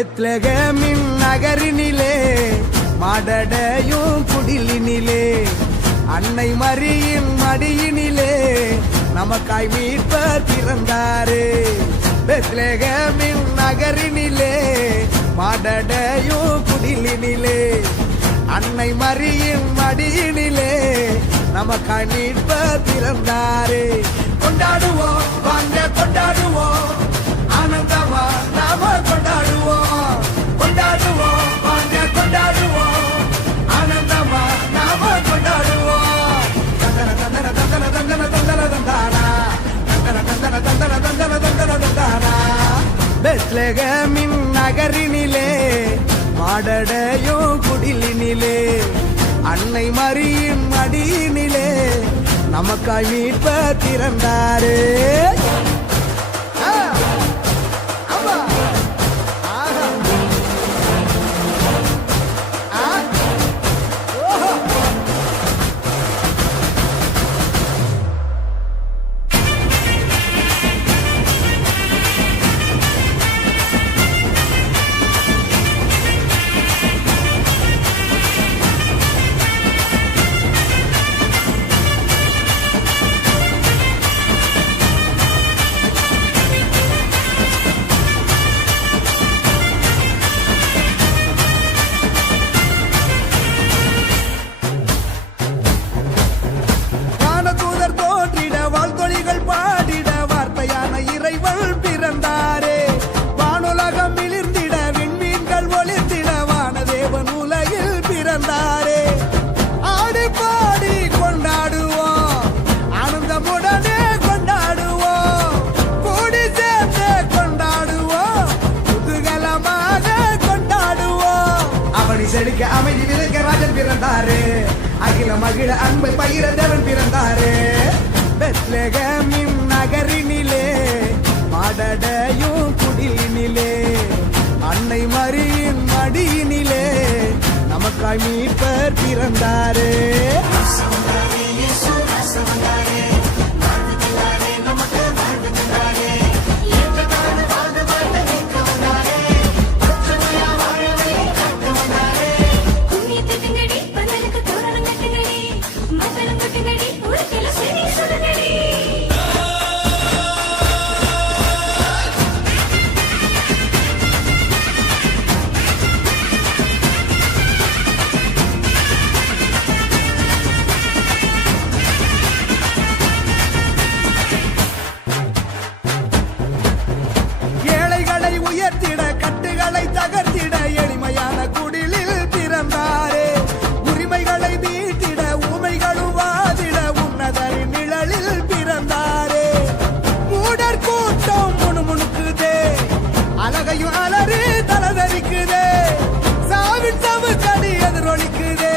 பெத்லகேமின் நகரினிலே மாடடையும் குடிலினிலே அன்னை மரியின் மடியினிலே நமக்காய் மீட்பர் பிறந்தாரே. பெத்லகேமின் நகரினிலே மாடடையும் குடிலினிலே அன்னை மரியின் மடியினிலே நமக்காய் மீட்பர் பிறந்தாரே. கொண்டாடுவோம் வாங்க கொண்டாடுவோம், ஆனந்தமா நாம கொண்டாடுவோம். கொண்டாடுவோம் வாங்க கொண்டாடுவோம், ஆனந்தமா நாம கொண்டாடுவோம். தந்தன தந்தன தந்தன தந்தன தந்தன தந்தானா, தந்தன தந்தன தந்தன தந்தன தந்தன தந்தானா. பெத்லகேமின் நகரினிலே மாடடையும் குடிலினிலே அன்னை மரியின் மடியினிலே நமக்காய் மீட்பர் பிறந்தாரே. செழிக்க அமைதி விதைக்க ராஜன் பிறந்தாரே, அகில மகிழ அன்பை பகிர தேவன் பிறந்தாரே. பெத்லகேமின் நகரினிலே மாடடையும் குடிலினிலே அன்னை மரியின் மடியினிலே நமக்காய் மீட்பர் பிறந்தாரே. உயர்த்திட கட்டுகளை தகர்த்திட எளிமையான குடிலில் பிறந்தாரே. உரிமைகளை மீட்டிட ஊமைகளும் வாதிட உன்னதரின் நிழலில் பிறந்தாரே. மூடர் கூட்டம் முணுமுணுக்குதே, அழகையும் அலறி தலதரிக்குதே. சாவின் சவுக்கடி எதிரொலிக்குதே,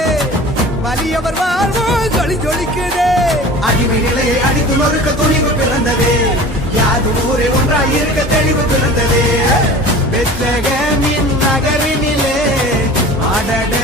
வலியவர் வாழ்வோ ஜொலி ஜொலிக்குதே. அடிமை நிலையை அடித்து நொறுக்க துணிவு பிறந்ததே, யாரும் ஊரே ஒன்றாய் இருக்க தெளிவு பிறந்ததே. பெத்லகேமின் நகரினிலே மாடடை